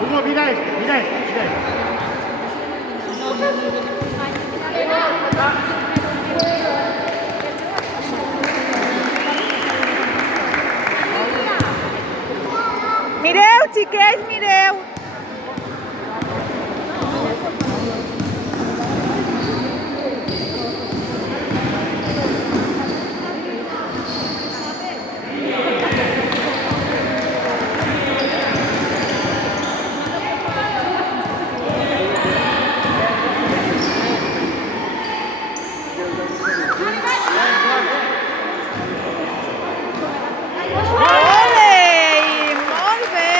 Hugo, mira esto, mira esto, mira esto. Mireu, xiquets, mireu. Ole, molt bé.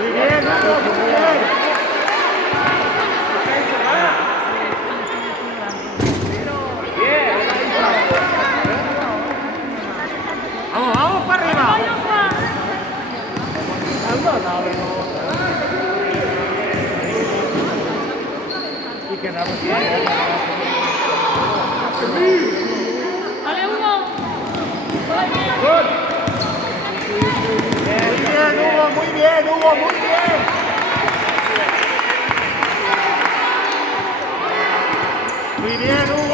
Muy bien, Hugo, muy bien. Vamos, vamos para arriba. Y quedamos bien. ¡Vale, Hugo! Muy bien, Hugo, muy bien, Hugo, muy bien. Muy bien, Hugo.